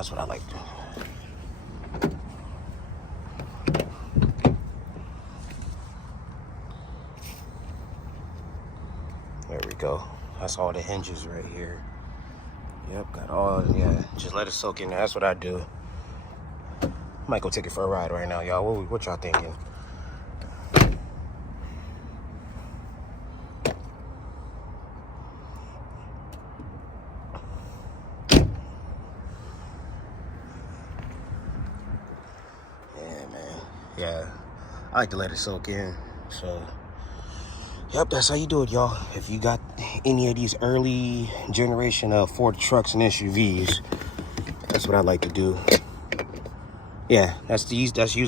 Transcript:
That's what I like to do. There we go. That's all the hinges right here. Yep, got all, yeah. Just let it soak in there. That's what I do. Might go take it for a ride right now, y'all. What y'all thinking? Yeah, man. Yeah, I like to let it soak in. So, yep, that's how you do it, y'all. If you got any of these early generation of Ford trucks and SUVs, that's what I like to do. Yeah, that's usually